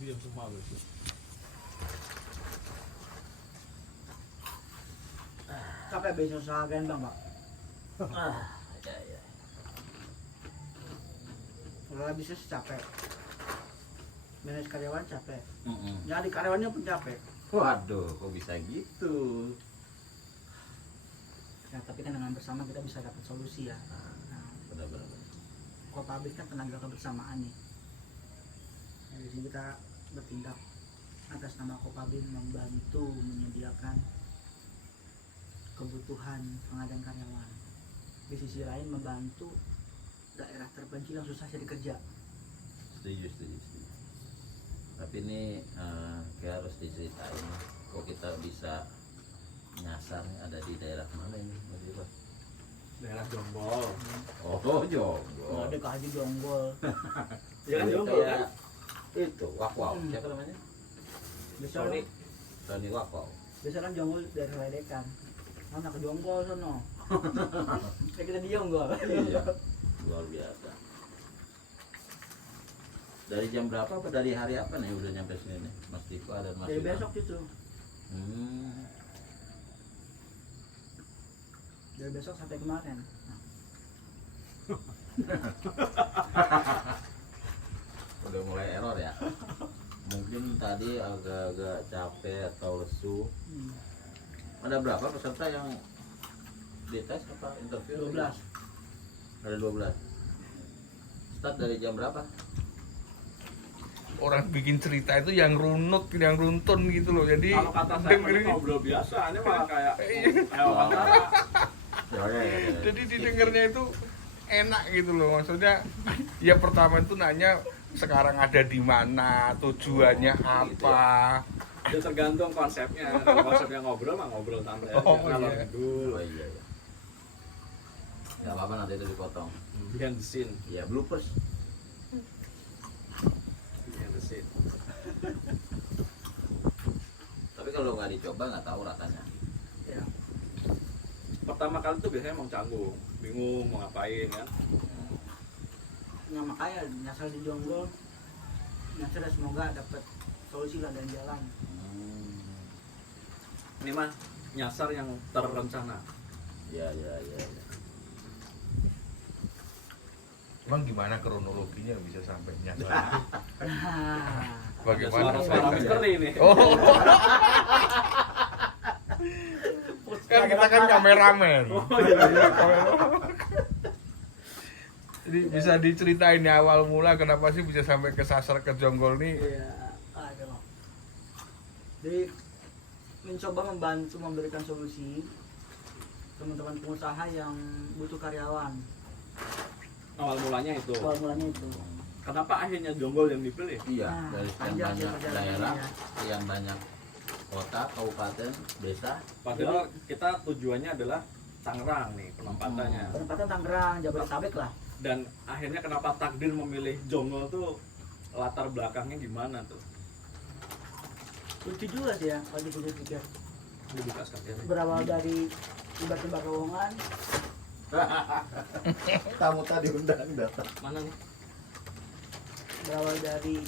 Diam semua berarti. Capek besok usaha gendong, Pak. Ya. Kalau bisnis capek. Manage karyawan capek. Mm-mm. Jadi karyawannya pun capek. Waduh, kok bisa gitu? Ya, tapi kan dengan bersama kita bisa dapat solusi ya. Nah, Benar-benar. kalau pabrik kan tenaga kebersamaan nih. Nah, di sini kita bertindak atas nama Kopabin membantu menyediakan kebutuhan pengadaan karyawan. Di sisi lain membantu daerah terpencil yang susah cari kerja. Setuju. Tapi ini kayak harus diceritain kok kita bisa nyasar ada di daerah mana ini Mas Iba? Daerah Jonggol. Oh, Jonggol. Ada ke Haji Jonggol. Ya kan Ini Jonggol kan? kayak itu Wakwau. Siapa namanya? Biasa Tony Wakwau. kan Jonggol dari Ledekan. Mana ke Jonggol sono. Kayak kita di Jonggol. Iya. Luar biasa. Dari jam berapa apa dari hari apa nih udah nyampe sini nih Mas Diva dan Mas Dari Iba? besok itu. Dari besok sampai kemarin. Udah mulai error ya. Mungkin tadi agak-agak capek atau lesu. Ada berapa peserta yang dites apa interview? 12. Ada 12. Start dari jam berapa? Orang bikin cerita itu yang runut, yang runtun gitu loh. Jadi Kalau kata saya ini ngobrol biasa, ini malah kayak wawancara. Ya. jadi didengarnya itu enak gitu loh. Maksudnya ya pertama itu nanya sekarang ada di mana, tujuannya apa. Ya tergantung konsepnya. Kalau konsepnya ngobrol mah ngobrol santai aja. Oh, Kalau iya. dulu Oh iya. Gak apa-apa nanti itu dipotong. behind the scene, Ya bloopers. behind the scene. Tapi kalau nggak dicoba nggak tahu rasanya. Ya. Pertama kali tuh biasanya emang canggung, bingung mau ngapain kan. Nah, makanya nyasar di Jonggol. Nyasar dan semoga dapat solusi lah dan jalan. Ini mah nyasar yang terencana. Ya. Emang gimana kronologinya bisa sampai nyasar? Nah, Bagaimana? Suara misteri nih. Oh. Kan kita kan kameramen. Jadi bisa diceritain ya awal mula kenapa sih bisa sampai kesasar ke Jonggol nih? iya, aduh. Jadi mencoba membantu memberikan solusi teman-teman pengusaha yang butuh karyawan. Awal mulanya itu. Awal mulanya itu. Kenapa akhirnya Jonggol yang dipilih? Iya, Nah, dari sekian panjang sih banyak perjalanannya daerah, ya. sekian banyak kota, kabupaten, desa. Padahal kita tujuannya adalah Tangerang nih penempatannya. Penempatan Tangerang, Jabodetabek lah. Dan akhirnya kenapa takdir memilih Jonggol tuh latar belakangnya gimana tuh? Lucu juga sih ya kalau dipikir-pikir. Dibuka sekalian. Berawal dari tiba-tiba lowongan, Tamu tadi undang datang. Mana nih? berawal dari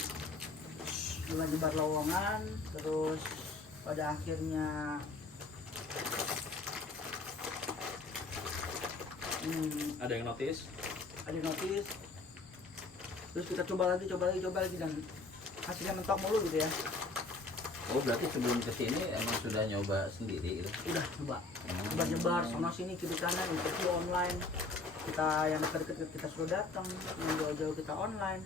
tiba-tiba lowongan, terus pada akhirnya Ada yang notice? ada notis, terus kita coba lagi dan hasilnya mentok mulu gitu ya. Oh berarti sebelum kesini emang sudah nyoba sendiri gitu? Udah coba nyebar sana sini kiri kanan, interview online, kita yang dekat-dekat kita sudah datang, yang jauh-jauh kita online.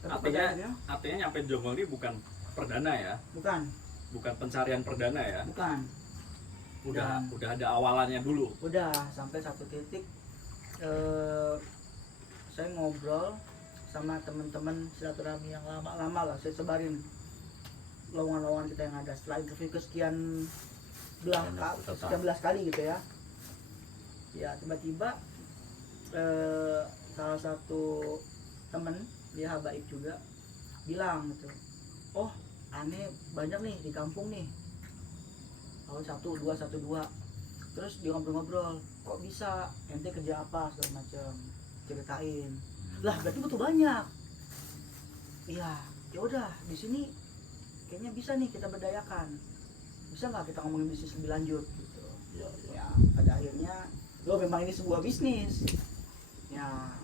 Tapi pada akhirnya, Artinya nyampe Jonggol ini bukan perdana ya? Bukan pencarian perdana ya? bukan Udah ada awalannya dulu. udah sampai satu titik saya ngobrol sama teman-teman silaturahmi yang lama-lama lah, saya sebarin lowongan-lowongan kita yang ada setelah interview kesekian belas kali gitu ya. Ya tiba-tiba salah satu temen, dia habaib juga, bilang gitu, oh aneh banyak nih di kampung nih, tahun 1212. Terus dia ngobrol-ngobrol, kok bisa ente kerja apa segala macam, ceritain. Lah berarti butuh banyak. iya ya udah di sini kayaknya bisa nih kita berdayakan, bisa nggak kita ngomongin bisnis lebih lanjut gitu. Ya, Ya pada akhirnya memang ini sebuah bisnis ya,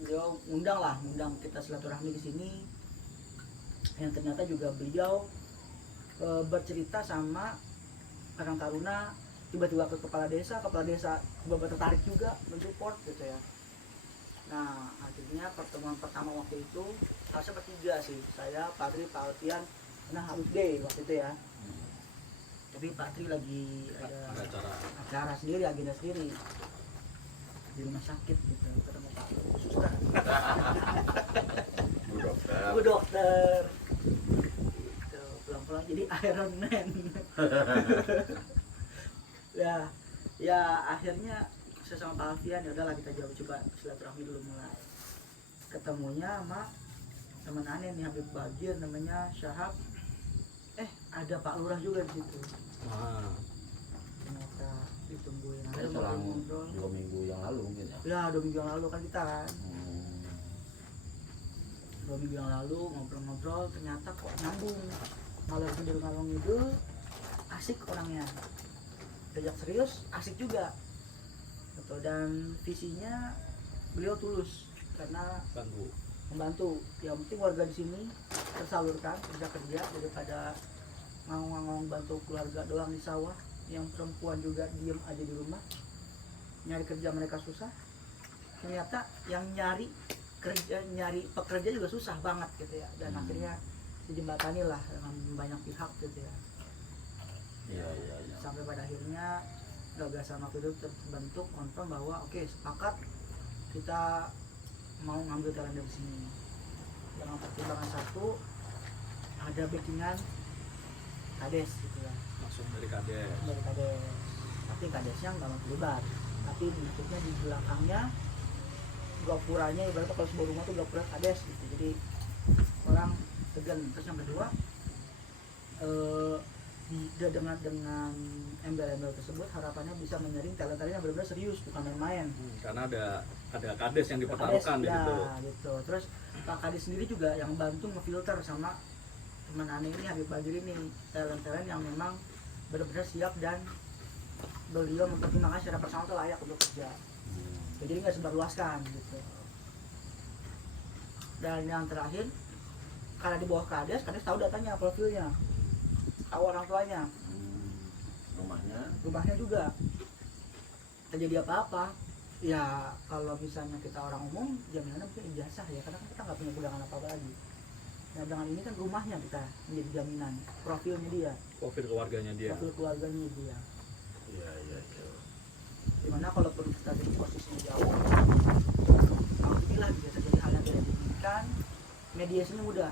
beliau ngundang kita silaturahmi ke sini, yang ternyata juga beliau bercerita sama Karang Taruna, tiba-tiba ke kepala desa tiba-tiba tertarik juga mensupport gitu ya. Nah akhirnya pertemuan pertama waktu itu harusnya bertiga sih, saya, Pak Tri, Pak Alfian, nah harus day waktu itu ya. Tapi Pak Tri lagi ada acara sendiri, agenda sendiri di rumah sakit gitu, ketemu Pak Suster, Bu dokter gitu, pulang-pulang jadi Iron Man. ya akhirnya saya sama Pak Alfian ya udahlah kita coba silaturahmi dulu, mulai ketemunya sama teman aneh nih, Habib Bagir namanya, Syahab, ada Pak Lurah juga di situ. Wah. Ternyata ditungguin, Saya akhirnya selang ngobrol. 2 minggu yang lalu mungkin ya. Ya 2 minggu yang lalu kan kita kan, Hmm. 2 minggu yang lalu ngobrol-ngobrol, ternyata kok nyambung, malah ngidul ngalong ngidul, asik orangnya, diajak serius asik juga betul, dan visinya beliau tulus karena membantu. Yang penting warga di sini tersalurkan, bisa kerja daripada ngangong-ngangong bantu keluarga doang di sawah, yang perempuan juga diem aja di rumah nyari kerja, mereka susah. Ternyata yang nyari pekerja juga susah banget gitu ya, dan akhirnya dijembatani lah dengan banyak pihak gitu ya. Iya. Sampai pada akhirnya gagasan waktu itu terbentuk, confirm bahwa oke, sepakat kita mau ngambil talent dari sini dengan pertimbangan satu, ada backingan kades gitu ya, Langsung dari kades. tapi kadesnya nggak mau terlibat, tapi bentuknya di belakangnya gapuranya, ibaratnya kalau sebuah rumah tuh gapura kades gitu, jadi orang segan. Terus yang kedua, dengan embel-embel tersebut harapannya bisa menyaring talent-talent yang benar-benar serius, bukan main-main. Karena ada kades yang dipertaruhkan di situ. Gitu. Terus Pak Kades sendiri juga yang bantu ngefilter sama teman aneh ini, Habib Bagir ini, talent-talent yang memang benar-benar siap dan beliau mempertimbangkan secara personal itu layak untuk kerja. Jadi nggak sebarluaskan gitu. Dan yang terakhir, karena di bawah Kades tahu datanya, profilnya, tahu orang tuanya, rumahnya juga. Terjadi apa-apa, ya kalau misalnya kita orang umum jaminannya mungkin ijazah ya, karena kan kita nggak punya pegangan apa-apa lagi. Nah dengan ini kan rumahnya kita menjadi jaminan, profilnya dia, Profil keluarganya dia. Iya. Dimana kalaupun kita di posisinya jauh, alhamdulillah bisa terjadi hal yang tidak diinginkan. Mediasinya mudah,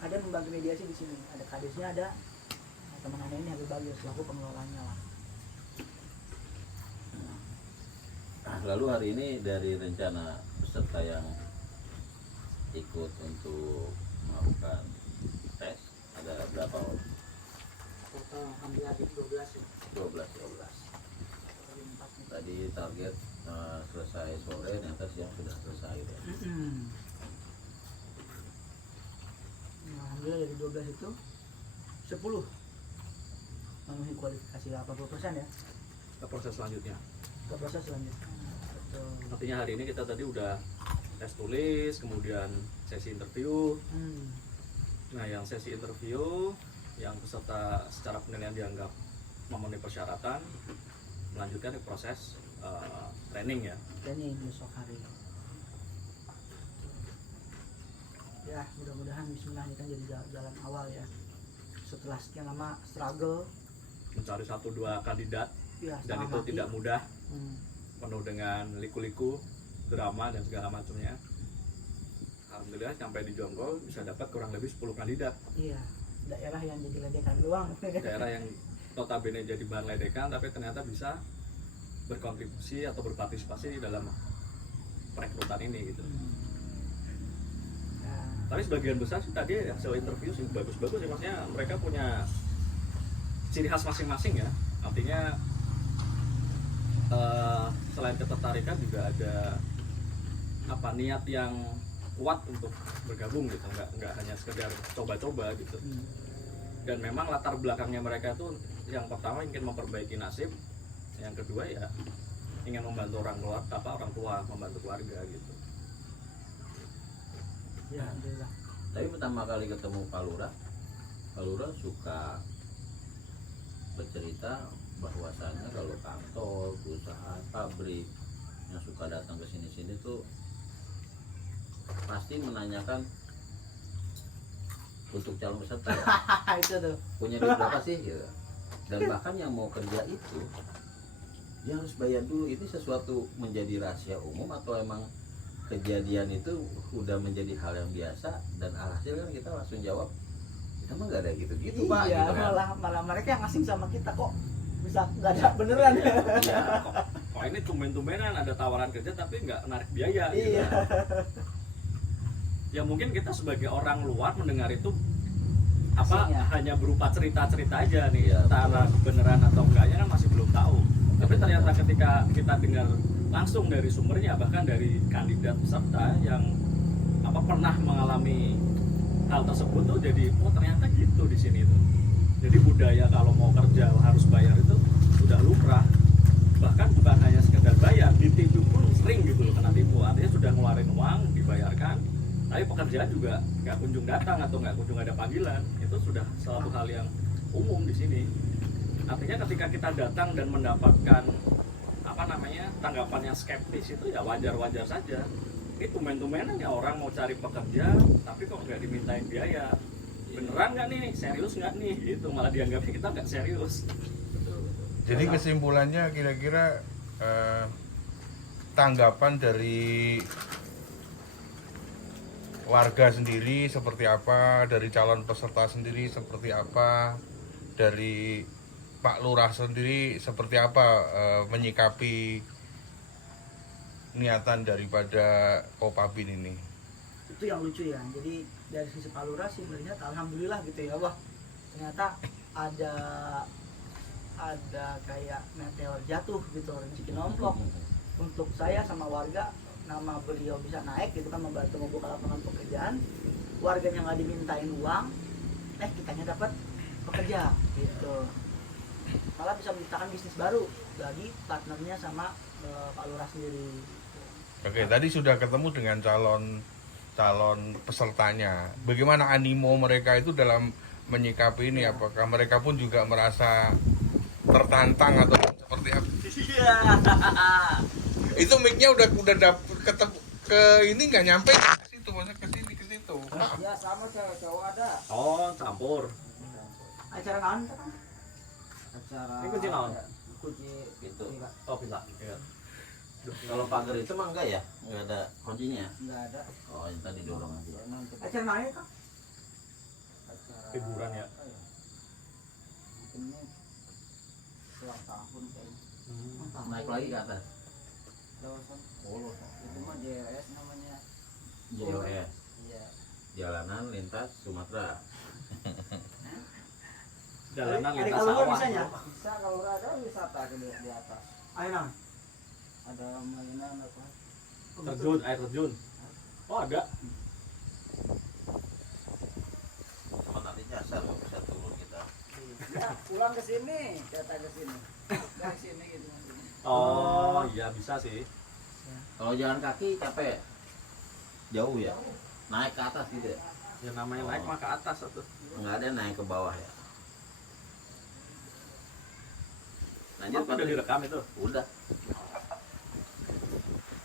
ada yang membantu mediasi di sini, ada kadesnya, ada teman aneh ini Habib Bagir selaku pengelolanya lah. Lalu hari ini dari rencana peserta yang ikut untuk melakukan tes ada berapa orang? Total alhamdulillah ada 12 ya. 12. Tadi target selesai sore, ternyata siang sudah selesai ya. Alhamdulillah dari 12 itu 10 memenuhi kualifikasi 80% ya. Ke proses selanjutnya. Betul. Artinya hari ini kita tadi udah tes tulis, kemudian sesi interview. Nah, yang sesi interview, yang peserta secara penilaian dianggap memenuhi persyaratan, melanjutkan ke proses training ya. Training besok hari. Ya, mudah-mudahan bismillah ini kan jadi jalan awal ya. Setelah sekian lama struggle, Mencari 1-2 kandidat, ya, dan itu mati. tidak mudah, penuh dengan liku-liku, drama dan segala macamnya. Alhamdulillah sampai di Jonggol bisa dapat kurang lebih 10 kandidat. Iya, daerah yang jadi ledekan doang. Daerah yang notabene jadi bahan ledekan, tapi ternyata bisa berkontribusi atau berpartisipasi di dalam perekrutan ini gitu. Nah, Tapi sebagian besar sih tadi hasil interview sih bagus-bagus ya, maksudnya mereka punya ciri khas masing-masing ya. Artinya selain ketertarikan juga ada niat yang kuat untuk bergabung gitu, nggak hanya sekedar coba-coba gitu. Dan memang latar belakangnya mereka itu yang pertama ingin memperbaiki nasib, yang kedua ya ingin membantu orang tua membantu keluarga gitu. Ya, alhamdulillah. Tapi pertama kali ketemu Pak Lurah suka bercerita bahwasannya kalau kantor, perusahaan, pabrik yang suka datang ke sini tuh pasti menanyakan untuk calon peserta ya, Itu tuh. punya duit berapa sih gitu. Dan bahkan yang mau kerja itu dia harus bayar dulu. Ini sesuatu menjadi rahasia umum atau emang kejadian itu udah menjadi hal yang biasa, dan alhasil kan kita langsung jawab kita mah nggak ada gitu-gitu Pak Iya, gitu kan. malah mereka yang asing sama kita kok bisa nggak ada beneran. Iya. Oh ini tumben-tumbenan ada tawaran kerja tapi nggak narik biaya gitu. Iya. Ya mungkin kita sebagai orang luar mendengar itu apa Aslinya. hanya berupa cerita-cerita aja nih, Iya, antara beneran atau enggaknya kan masih belum tahu. Tapi ternyata ketika kita dengar langsung dari sumbernya, bahkan dari kandidat peserta yang apa pernah mengalami hal tersebut tuh, jadi oh ternyata gitu di sini tuh. Jadi budaya kalau mau kerja harus bayar itu sudah lumrah. Bahkan bukan hanya sekedar bayar, ditipu pun sering gitu loh kena tipu. Artinya sudah ngeluarin uang dibayarkan, tapi pekerjaan juga nggak kunjung datang atau nggak kunjung ada panggilan. Itu sudah suatu hal yang umum di sini. Artinya ketika kita datang dan mendapatkan apa namanya tanggapan yang skeptis itu ya wajar-wajar saja. Ini tumben-tumbenan ya orang mau cari pekerja tapi kok nggak dimintain biaya. Beneran nggak nih, serius nggak nih, itu malah dianggapnya kita nggak serius. Jadi kesimpulannya kira-kira tanggapan dari warga sendiri seperti apa, dari calon peserta sendiri seperti apa, dari Pak Lurah sendiri seperti apa menyikapi niatan daripada Kopabin ini? Itu yang lucu ya. Jadi dari sisi Pak Lurah sih melihat alhamdulillah gitu ya, wah ternyata ada kayak meteor jatuh gitu, rezeki nomplok untuk saya sama warga. Nama beliau bisa naik gitu kan, membantu membuka lapangan pekerjaan, warganya nggak dimintain uang, kitanya dapat pekerja gitu, malah bisa menciptakan bisnis baru bagi partnernya sama Pak Lurah sendiri. Oke, tadi sudah ketemu dengan calon pesertanya. Bagaimana animo mereka itu dalam menyikapi ini? Apakah mereka pun juga merasa tertantang atau seperti apa? Iya. Itu mic-nya udah dapet ketemu ke ini nggak nyampe ke situ, masa ke situ. Ya sama cowok ada. Oh campur. Acara naon kan? Acara Ini kunci naon? kunci Pintu. Oh bisa. Iya. Kalau pagar itu mah enggak ya, enggak ada kuncinya. enggak ada. Oh yang tadi dorong aja. Acara naon kan? Acara Hiburan ya? apa ya? Mungkin ini ulang tahun kayaknya. Naik lagi ke atas. Lawson. Oh, Itu mah JLS namanya. JOS, Iya. Jalanan Lintas Sumatera. Jalanan Adik lintas keluar sawah. bisa ya? Bisa kalau ada wisata di atas. Ayo nang. Ada mainan apa? Terjun, air terjun. Oh ada. Sama nanti nyasar nggak bisa turun kita. Ya, pulang ke sini, datang ke sini. Dari sini gitu. Oh iya bisa sih. Kalau jalan kaki capek, jauh ya. Naik ke atas gitu ya. Ya namanya naik mah ke atas tuh. Nggak ada naik ke bawah ya. Lanjut Udah Pak. direkam itu. Udah.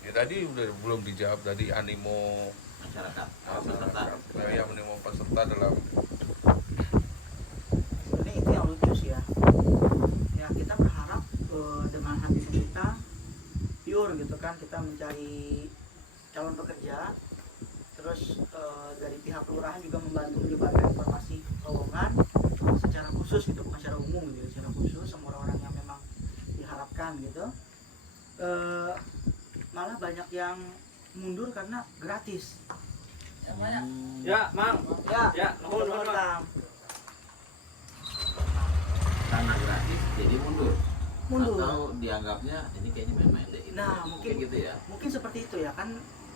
Ya tadi udah belum dijawab tadi animo Masyarakat, peserta. ya animo peserta dalam Ini itu yang lucu sih ya. Ya kita berharap dengan hati kita pure gitu kan, kita mencari calon pekerja. Terus dari pihak kelurahan juga membantu menyebarkan informasi lowongan secara khusus gitu, bukan secara umum gitu, secara khusus sama orang-orang yang memang diharapkan gitu. Malah banyak yang mundur karena gratis. Ya, banyak. Ya mang. Ya, Ya, nuhun, nuhun, Mang. Kang. Karena gratis jadi mundur. Mundur. Atau dianggapnya ini kayaknya main-main deh. Gitu. Nah, mungkin Kayak gitu ya. Mungkin seperti itu ya kan,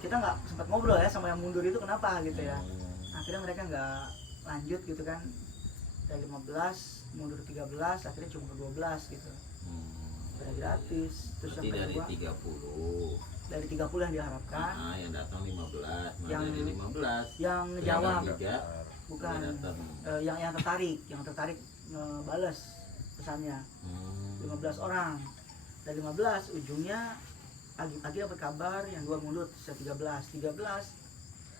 kita nggak sempat ngobrol ya sama yang mundur itu kenapa gitu ya. Hmm. Akhirnya mereka nggak lanjut gitu kan, dari 15 mundur 13 akhirnya cuma ke 12 gitu, udah gratis. Terus Berarti yang dari kedua 30. dari 30 yang diharapkan, Yang datang 15. Nah, Yang- dari 15 yang ngejawab tiga bukan datang. yang tertarik ngebales pesannya 15 orang. Dari 15 ujungnya pagi-pagi dapat kabar yang 2 mundur, sisa 13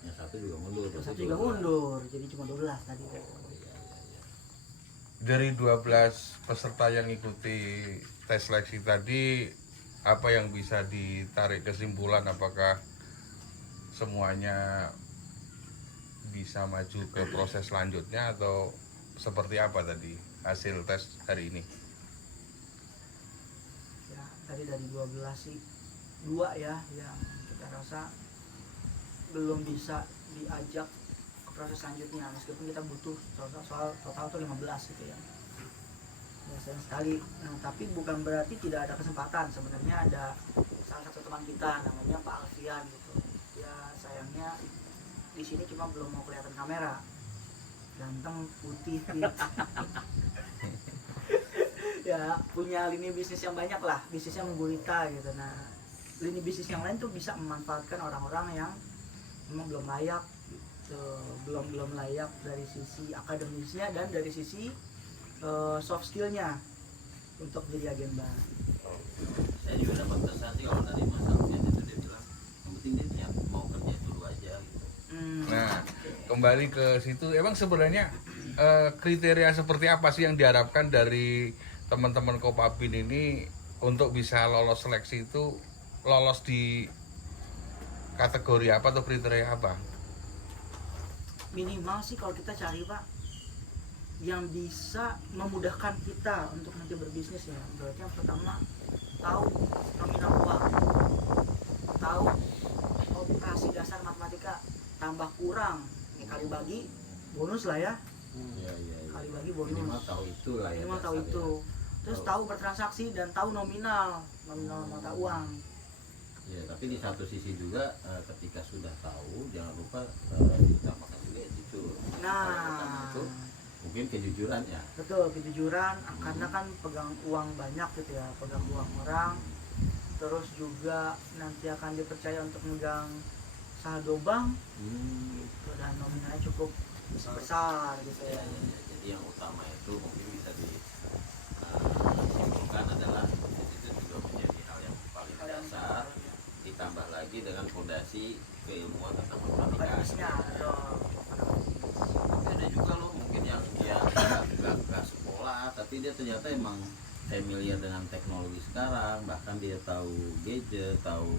Yang satu juga mundur. yang berarti satu juga 12. mundur, jadi cuma 12 tadi. Dari 12 peserta yang ikuti tes seleksi tadi, apa yang bisa ditarik kesimpulan, apakah semuanya bisa maju ke proses selanjutnya atau seperti apa tadi hasil tes hari ini? Ya tadi dari 12 sih 2 ya yang kita rasa belum bisa diajak ke proses selanjutnya, meskipun kita butuh soal total tuh 15 gitu ya. Ya sayang sekali. Nah, tapi bukan berarti tidak ada kesempatan. Sebenarnya ada salah satu teman kita namanya Pak Alfian gitu. Ya sayangnya di sini cuma belum mau kelihatan kamera. Ganteng, putih, fit. Ya punya lini bisnis yang banyak lah, bisnisnya menggurita gitu. Nah, lini bisnis yang lain tuh bisa memanfaatkan orang-orang yang memang belum layak gitu. belum layak dari sisi akademisnya dan dari sisi soft skillnya untuk jadi agen bank. Saya juga dapat pesan sih kalau dari Mas Alfian itu, dia bilang yang penting dia niat mau kerja dulu aja gitu. Nah, kembali ke situ, emang sebenarnya kriteria seperti apa sih yang diharapkan dari teman-teman Kopabin ini untuk bisa lolos seleksi itu? Lolos di kategori apa atau kriteria apa? Minimal sih kalau kita cari Pak yang bisa memudahkan kita untuk nanti berbisnis ya. Berarti yang pertama tahu nominal uang, tahu operasi dasar matematika, tambah kurang ini kali bagi bonus lah ya, Iya. kali bagi bonus. Minimal tahu itu lah ya. Minimal tahu dasarnya. itu. Terus tahu bertransaksi dan tahu nominal mata uang. Ya, tapi di satu sisi juga ketika sudah tahu jangan lupa diutamakan juga jujur. Yang utama Nah, itu mungkin kejujuran ya. betul kejujuran, karena kan pegang uang banyak gitu ya, pegang uang orang, terus juga nanti akan dipercaya untuk megang saldo bank gitu, dan nominalnya cukup besar gitu ya. Jadi yang utama itu mungkin bisa disimpulkan adalah itu juga menjadi hal yang paling dasar, ditambah lagi dengan fondasi keilmuan tentang matematika. Akademisnya, betul. Tapi ada juga loh mungkin yang dia nggak sekolah tapi dia ternyata emang familiar dengan teknologi sekarang, bahkan dia tahu gadget, tahu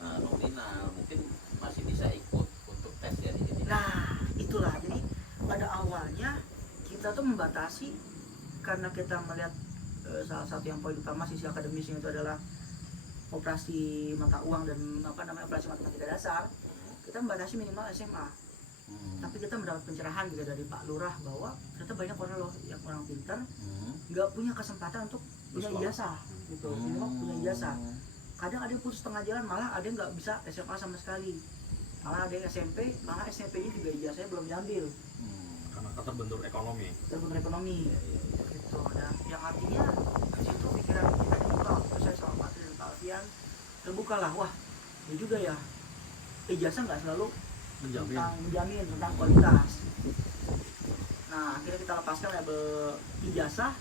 nominal, mungkin masih bisa ikut untuk tes ya di sini. Nah, itulah. Jadi pada awalnya kita tuh membatasi karena kita melihat salah satu yang poin utama sisi akademisnya itu adalah operasi mata uang dan operasi matematika dasar. Kita membatasi minimal SMA. Tapi kita mendapat pencerahan gitu dari Pak Lurah bahwa ternyata banyak orang loh yang orang pintar nggak punya kesempatan untuk punya ijazah gitu, minimal punya ijazah. Kadang ada yang putus setengah jalan, malah ada yang nggak bisa SMA sama sekali, malah ada yang SMP, malah SMP-nya juga ijazahnya belum diambil Karena keterbentur ekonomi. terbentur ekonomi gitu. Dan yang artinya di situ pikiran kita dibuka waktu saya sama Pak Tri dan Pak Alfian, terbuka lah, wah ya juga ya, ijazah nggak selalu menjamin tentang kualitas. Nah akhirnya kita lepaskan label ijazah,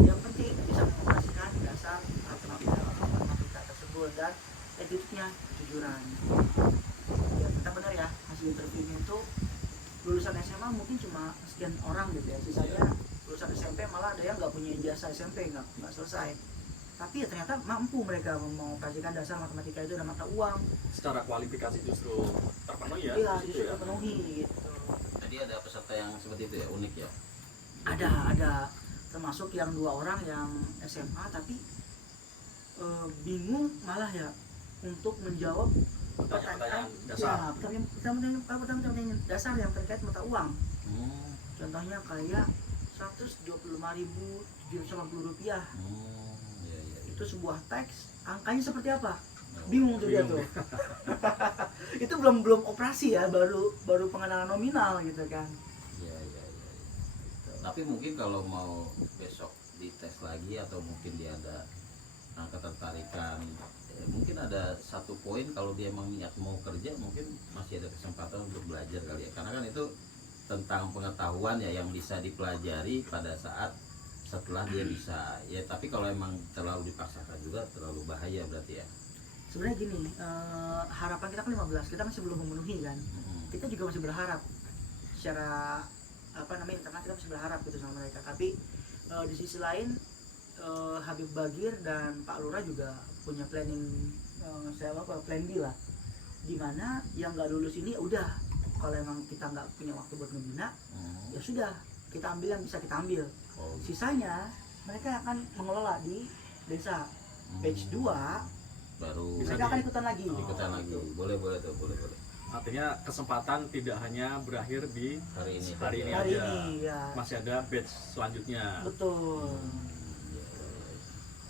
yang penting bisa mengoperasikan dasar matematika tersebut dan attitude-nya kejujuran. Ya kita benar ya, hasil interviewnya itu lulusan SMA mungkin cuma sekian orang gitu ya, sisanya lulusan SMP malah ada yang nggak punya ijazah SMP, nggak selesai. Tapi ya ternyata mampu mereka mengoperasikan dasar matematika itu dan mata uang. Secara kualifikasi justru terpenuhi ya. Iya, di situ justru ya. terpenuhi gitu. Tadi ada peserta yang seperti itu ya, unik ya. Ada termasuk yang 2 orang yang SMA tapi bingung malah ya untuk menjawab Pertanyaan ya, dasar. pertanyaan dasar yang terkait mata uang. Hmm. Contohnya kayak 125.750 rupiah Iya. itu sebuah teks, angkanya seperti apa? Bingung tuh dia Bingung. tuh. Itu belum operasi ya, baru pengenalan nominal gitu kan. Iya. Tapi mungkin kalau mau besok dites lagi atau mungkin dia ada ketertarikan, mungkin ada satu poin kalau dia emang niat mau kerja mungkin masih ada kesempatan untuk belajar kali ya, karena kan itu tentang pengetahuan ya yang bisa dipelajari pada saat setelah dia bisa ya. Tapi kalau emang terlalu dipaksakan juga terlalu bahaya berarti ya. Sebenarnya gini, harapan kita kan 15, kita masih belum memenuhi kan. Kita juga masih berharap secara internal kita masih berharap gitu sama mereka. Tapi di sisi lain Habib Bagir dan Pak Lurah juga punya planning, plan B lah, dimana yang nggak lulus ini udah, kalau emang kita nggak punya waktu buat membina, ya sudah kita ambil yang bisa kita ambil. Sisanya mereka akan mengelola di desa. Batch 2 baru mereka akan ikutan lagi. Boleh tuh, boleh. Artinya kesempatan tidak hanya berakhir di Hari ini aja. Ya. Masih ada batch selanjutnya. Betul.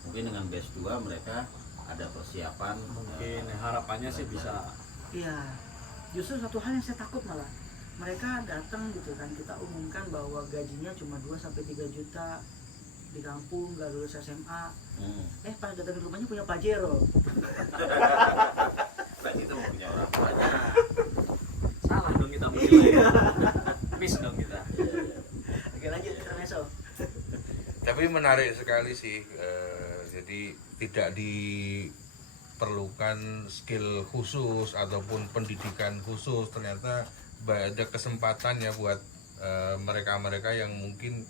Mungkin dengan batch 2 mereka ada persiapan. Mungkin harapannya sih bisa. Iya. Justru satu hal yang saya takut malah, mereka datang gitu kan, kita umumkan bahwa gajinya cuma 2-3 juta di kampung, gak lulus SMA. Pas datang ke rumahnya punya Pajero. Berarti itu mau punya orang tuanya. Salah dong kita menilai. Miss dong kita. Oke, lanjut intermezzo. Tapi menarik sekali sih, jadi tidak diperlukan skill khusus ataupun pendidikan khusus, ternyata ada kesempatan ya buat mereka-mereka yang mungkin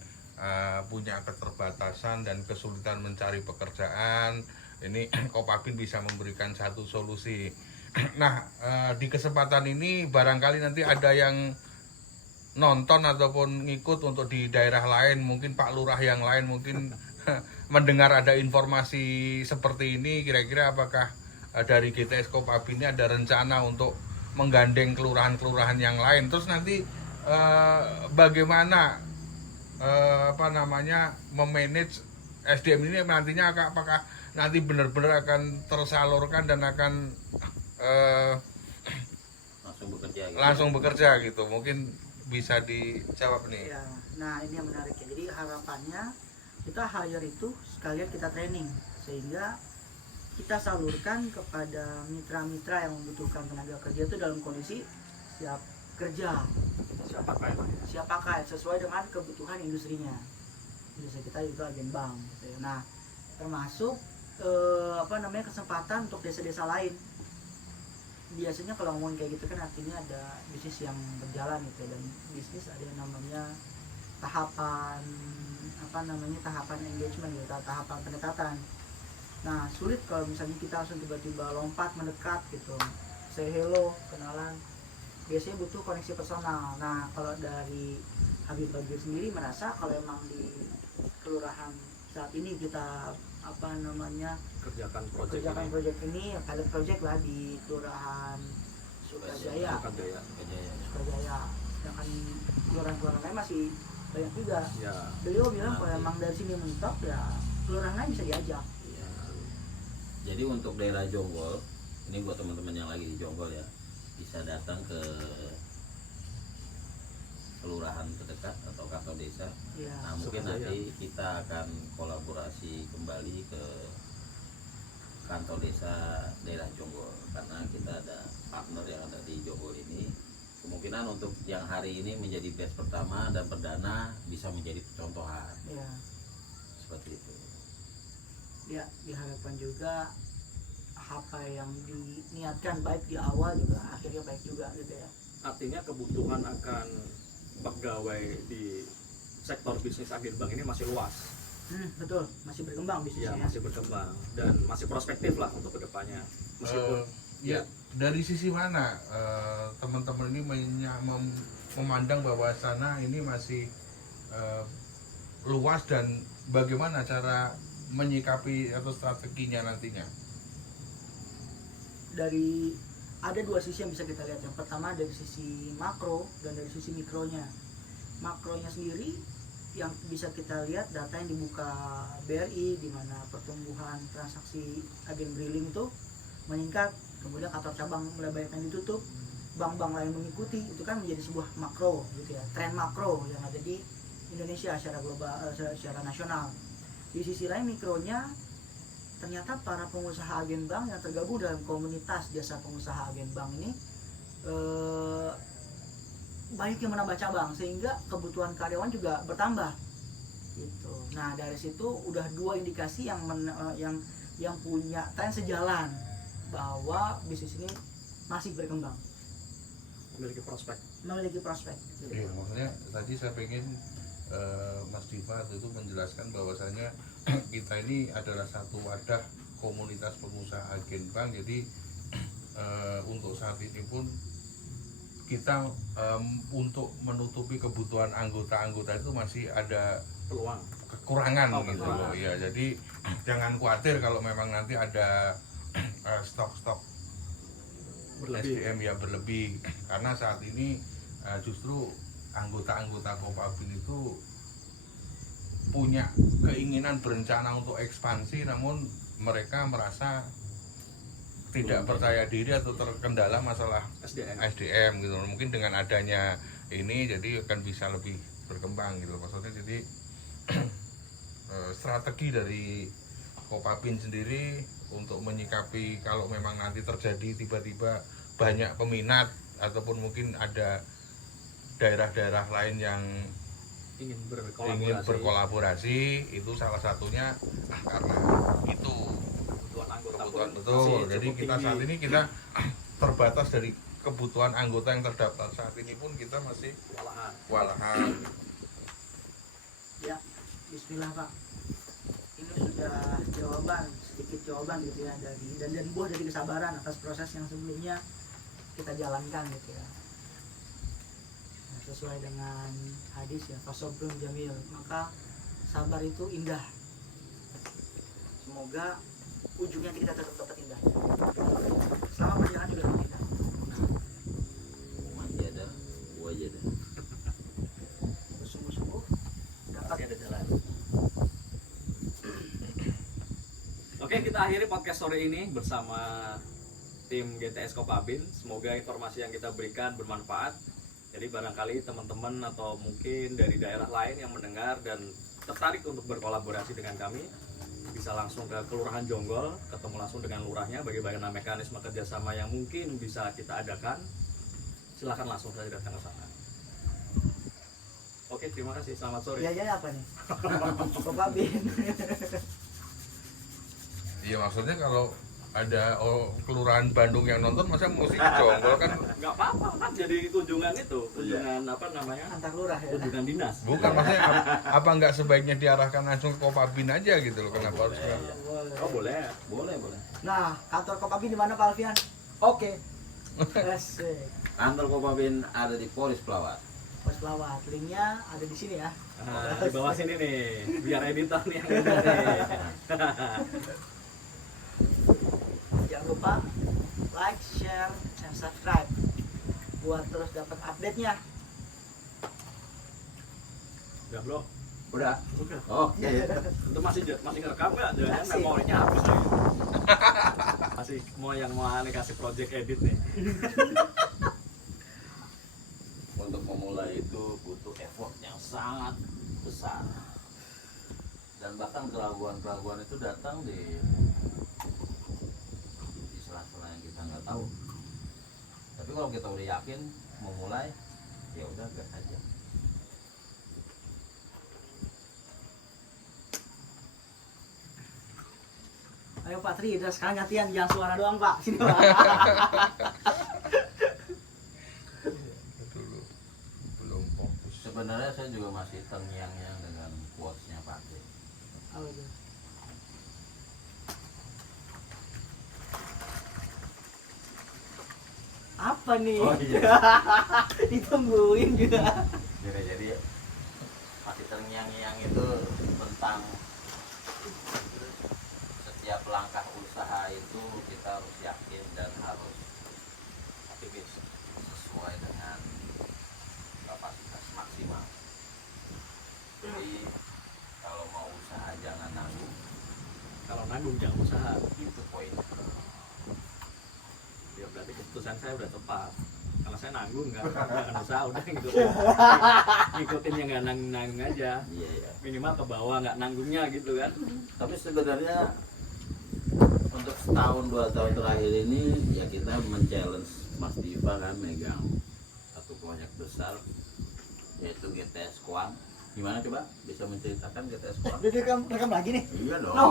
punya keterbatasan dan kesulitan mencari pekerjaan. Ini Kopapin bisa memberikan satu solusi. Nah, di kesempatan ini barangkali nanti ada yang nonton ataupun ngikut untuk di daerah lain, mungkin Pak Lurah yang lain mungkin mendengar ada informasi seperti ini, kira-kira apakah dari GTS Kopapin ini ada rencana untuk menggandeng kelurahan-kelurahan yang lain, terus nanti bagaimana memanage SDM ini nantinya, apakah nanti benar-benar akan tersalurkan dan akan langsung bekerja gitu. Mungkin bisa dijawab nih. Ya, nah ini yang menarik ya. Jadi harapannya kita hire itu sekalian kita training, sehingga kita salurkan kepada mitra-mitra yang membutuhkan tenaga kerja itu dalam kondisi siap kerja, siap pakai sesuai dengan kebutuhan industrinya. Industri kita itu agen bank gitu ya. Nah, termasuk kesempatan untuk desa-desa lain. Biasanya kalau ngomongin kayak gitu kan artinya ada bisnis yang berjalan gitu ya, dan bisnis ada yang namanya tahapan engagement gitu, tahapan pendekatan. Nah, sulit kalau misalnya kita langsung tiba-tiba lompat mendekat gitu, say hello, kenalan. Biasanya butuh koneksi personal. Nah, kalau dari Habib Bagir sendiri merasa kalau emang di kelurahan saat ini kita kerjakan proyek ini, pilot project lah di kelurahan Sukajaya. Sedangkan kelurahan-kelurahan lain masih banyak juga. Ya. Beliau bilang kalau emang dari sini mentok ya kelurahan lain bisa diajak. Ya. Jadi untuk daerah Jonggol, ini buat teman-teman yang lagi di Jonggol ya, bisa datang ke kelurahan terdekat atau kantor desa. Ya, nah, mungkin nanti kita akan kolaborasi kembali ke kantor desa daerah Jonggol, karena kita ada partner yang ada di Jonggol ini. Kemungkinan untuk yang hari ini menjadi batch pertama dan perdana bisa menjadi contohan. Ya. Seperti itu. Ya, diharapkan juga apa yang diniatkan baik di awal juga akhirnya baik juga gitu ya. Artinya kebutuhan akan pegawai di sektor bisnis agen bank ini masih luas. Betul, masih berkembang bisnisnya. Ya, masih berkembang dan masih prospektif lah untuk kedepannya. Meskipun dari sisi mana teman-teman ini memandang bahwa sana ini masih luas, dan bagaimana cara menyikapi atau strateginya nantinya? Ada dua sisi yang bisa kita lihat. Yang pertama dari sisi makro dan dari sisi mikronya. Makronya sendiri yang bisa kita lihat data yang dibuka BRI, di mana pertumbuhan transaksi agen briling itu meningkat, kemudian kantor cabang mulai banyak yang ditutup, bank-bank lain mengikuti, itu kan menjadi sebuah makro gitu ya, tren makro yang ada di Indonesia secara global, secara nasional. Di sisi lain mikronya, ternyata para pengusaha agen bank yang tergabung dalam komunitas jasa pengusaha agen bank ini banyak yang menambah cabang, sehingga kebutuhan karyawan juga bertambah gitu. Nah dari situ udah 2 indikasi yang punya tren sejalan bahwa bisnis ini masih berkembang, memiliki prospek gitu. Iya, maksudnya tadi saya pengen Mas Diva itu menjelaskan bahwasanya kita ini adalah satu wadah komunitas pengusaha agen bank. Jadi untuk saat ini pun kita untuk menutupi kebutuhan anggota-anggota itu masih ada Peluang. kekurangan Oh, gitu kekurangan. loh ya. Jadi jangan khawatir kalau memang nanti ada stok-stok Berlebih. SDM yang berlebih, karena saat ini justru anggota-anggota Kopabin itu punya keinginan berencana untuk ekspansi, namun mereka merasa tidak percaya diri atau terkendala masalah SDM gitu. Mungkin dengan adanya ini jadi akan bisa lebih berkembang gitu maksudnya. Jadi strategi dari Kopabin sendiri untuk menyikapi kalau memang nanti terjadi tiba-tiba banyak peminat ataupun mungkin ada daerah-daerah lain yang Ingin ingin berkolaborasi, itu salah satunya karena itu kebutuhan anggota kebutuhan pun betul. masih Jadi cukup kita tinggi. saat ini kita terbatas dari kebutuhan anggota yang terdaftar saat ini pun kita masih kewalahan. Ya, bismillah Pak. Ini sudah sedikit jawaban gitu ya dan buah dari kesabaran atas proses yang sebelumnya kita jalankan gitu ya. Nah, sesuai dengan hadis ya, fasobrun jamil, maka sabar itu indah. Semoga ujungnya kita tetap dapat indahnya. Selama perjalanan juga tetap indah. Wajadah, wajadah. Bersungguh-sungguh dapat Pasti ada jalan. Oke, kita akhiri podcast sore ini bersama tim GTS Kopabin. Semoga informasi yang kita berikan bermanfaat. Jadi barangkali teman-teman atau mungkin dari daerah lain yang mendengar dan tertarik untuk berkolaborasi dengan kami, bisa langsung ke Kelurahan Jonggol, ketemu langsung dengan lurahnya bagaimana mekanisme kerjasama yang mungkin bisa kita adakan. Silahkan langsung saja datang ke sana. Oke, terima kasih. Selamat sore. biayanya apa nih? Kopabin. Iya, maksudnya kalau ada kelurahan Bandung yang nonton masa mesti ke Jonggol kan? Nggak apa-apa kan, jadi kunjungan itu, kunjungan apa namanya, Antar lurah ya. kunjungan dinas. Bukan, maksudnya apa nggak sebaiknya diarahkan langsung ke Kopabin aja gitu loh? Kenapa harus ke? Boleh. Oh boleh. Boleh, boleh. Nah, kantor Kopabin di mana Pak Alfian? Oke. Asik. Kantor Kopabin ada di Polis Pelawat. Pos Pelawat, linknya ada di sini ya. Nah, di bawah sini nih, biar editor nih yang ngomong nih. Jangan lupa like, share, dan subscribe buat terus dapat update-nya. Udah bro, Udah. udah. Oke. Itu masih ngerekam nggak? Jangan Masih. memorinya habis lagi. Masih mau aneh kasih project edit nih. Untuk memulai itu butuh effort yang sangat besar. Dan bahkan keraguan-keraguan itu datang di sela-sela yang kita nggak tahu. Tapi kalau kita udah yakin memulai, ya udah gas aja. Ayo Pak Tri, udah sekarang gantian, jangan suara doang Pak. Sini Pak. Dulu belum fokus. Sebenarnya saya juga masih terngiang-ngiang dengan quotes-nya Pak Tri. Apa itu? Apa nih? Oh, iya. Ditungguin juga. Jadi masih terngiang-ngiang itu tentang setiap langkah usaha itu kita harus yakin dan harus aktivis sesuai dengan kapasitas maksimal. Jadi kalau mau usaha jangan nanggung, Kalau nanggung jangan usaha. itu poin. keputusan saya udah tepat karena saya nanggung kan, jangan usaha udah ngikutin yang nggak nanggung aja, Iya iya. minimal ke bawah nggak nanggungnya gitu kan. Tapi sebenarnya untuk setahun 2 tahun terakhir ini ya kita men-challenge Mas Diva kan megang satu proyek besar yaitu GTS Kuang. Gimana coba bisa menceritakan GTS Kuang? Rekam lagi nih. Iya dong. No.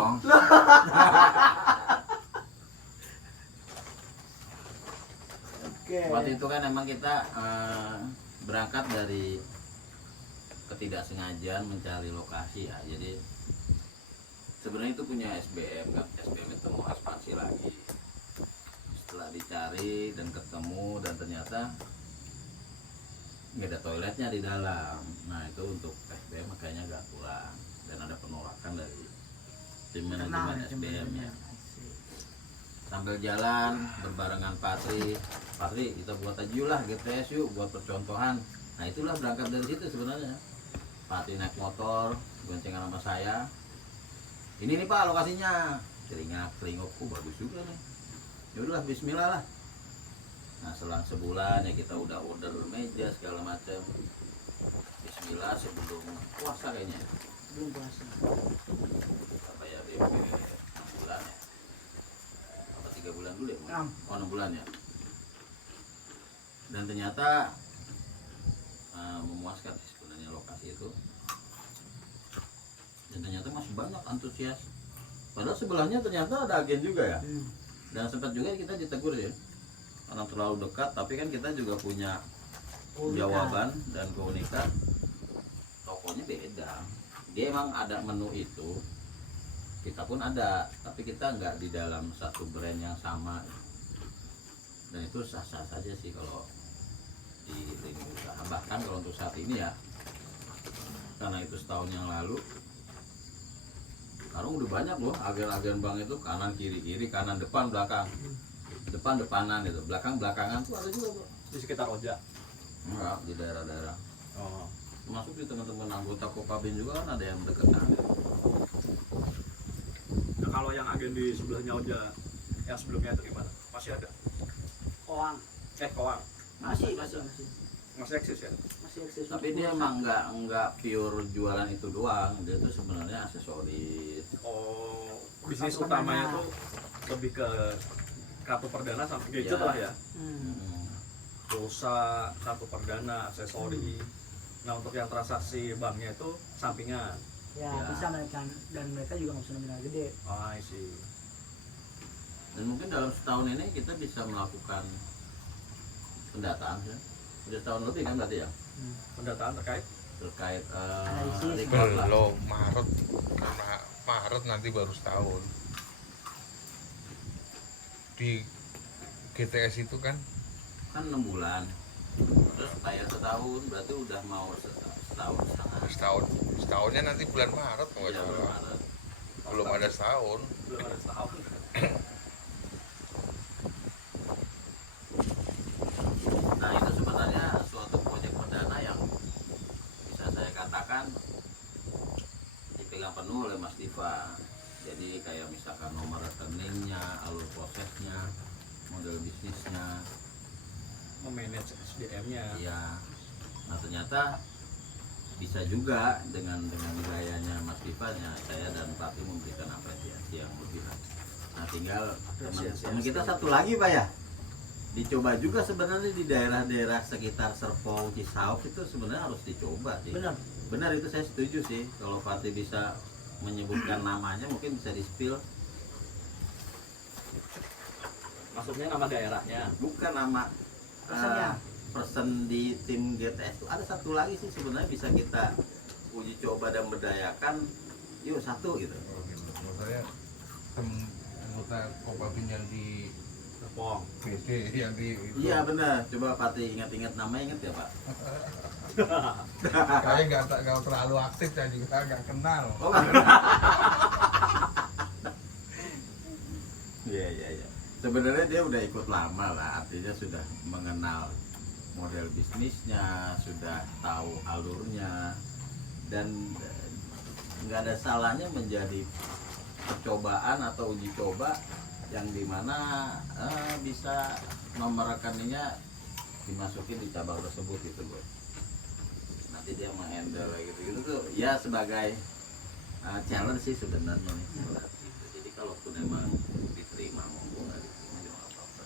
Oke. Waktu itu kan emang kita berangkat dari ketidaksengajaan mencari lokasi ya. Jadi sebenarnya itu punya SBM kan. SBM itu mau ekspansi lagi. Setelah dicari dan ketemu dan ternyata nggak ada toiletnya di dalam. Nah itu untuk SBM makanya nggak pulang dan ada penolakan dari tim manajemen SBM ya. Sambil jalan berbarengan Patri kita buat aja yuk lah GTS yuk buat percontohan. Nah itulah berangkat dari situ sebenarnya. Patri naik motor goncengan sama saya, ini nih Pak lokasinya, teringok bagus juga nih, yaudah bismillah lah. Nah selang sebulan ya kita udah order meja segala macam, bismillah sebelum puasa kayaknya, Belum puasa. apa ya BP 6 bulan ya, apa 3 bulan dulu ya? 6. Oh 6 bulan ya. Dan ternyata memuaskan sih sebenarnya lokasi itu. Dan ternyata masih banyak antusias. Padahal sebelahnya ternyata ada agen juga ya. Dan sempat juga kita ditegur ya. Karena terlalu dekat, tapi kan kita juga punya jawaban dan keunikan. Tokonya beda. Dia emang ada menu itu. Kita pun ada, tapi kita nggak di dalam satu brand yang sama. Dan itu sah-sah saja sih kalau di lini usaha. Bahkan kalau untuk saat ini ya, karena itu setahun yang lalu, sekarang udah banyak loh agen-agen bank itu kanan kiri kanan depan belakang, depan depanan itu, belakang belakangan tuh ada juga bro. Di sekitar Oja. Enggak, di daerah-daerah. Oh. Termasuk di teman-teman anggota Kopabin juga kan ada yang deketan. Nah, kalau yang agen di sebelahnya Oja yang sebelumnya itu gimana? Masih ada? Koang. Koang. Masih. Masih eksis ya? Masih eksis. Tapi dia emang nggak pure jualan itu doang, dia tuh sebenarnya aksesoris. Oh, bisnis Kartu utamanya perdana. tuh lebih ke kartu perdana sama gadget Ya. lah ya. Hmm. Pulsa, kartu perdana, aksesori. Nah untuk yang transaksi banknya itu sampingan. Ya, Ya. bisa mereka, dan mereka juga nggak bisa nominal gede. Oh, I see. Dan mungkin dalam setahun ini kita bisa melakukan pendataan ya. Udah setahun lebih kan berarti ya Pendataan terkait terkait Analisis. record lah. belum Maret, karena Maret nanti baru setahun di GTS itu kan. Kan 6 bulan terus bayar setahun berarti udah mau setahun setengah. Setahunnya nanti bulan Maret kalau nggak Iya, salah. Maret. Belum ada setahun. belum ada setahun. Nah itu sebenarnya suatu proyek perdana yang bisa saya katakan dipegang penuh oleh Mas Diva. Jadi kayak misalkan nomor rekeningnya, alur prosesnya, model bisnisnya, Memanage SDM-nya. ya. Nah ternyata bisa juga dengan gayanya Mas Diva, ya, saya dan Pak Tim memberikan apresiasi yang lebih lah. Nah tinggal teman kita satu lagi Pak ya, dicoba juga sebenarnya di daerah-daerah sekitar Serpong, Cisauk itu sebenarnya harus dicoba sih. Benar. Itu saya setuju sih. Kalau Fatih bisa menyebutkan namanya mungkin bisa di-spill. Maksudnya nama daerahnya. Bukan nama Personnya. person di tim GTS itu ada satu lagi sih sebenarnya bisa kita uji coba dan berdayakan. Yuk satu gitu. Oh, gitu. Maksudnya anggota Kopabin yang di Serpong. BD yang di itu. Iya benar. Coba Fatih ingat-ingat namanya, ingat ya Pak? Kayaknya nggak terlalu aktif, saya juga nggak kenal. Oh, iya. Sebenarnya dia udah ikut lama lah, artinya sudah mengenal model bisnisnya, sudah tahu alurnya, dan nggak ada salahnya menjadi percobaan atau uji coba yang dimana bisa nomor rekeningnya dimasukin di cabang tersebut gitu bos. Nanti dia menghandle gitu tuh ya sebagai challenge sih sebenarnya nih. Jadi kalaupun emang diterima monggo, nggak diterima juga nggak apa-apa.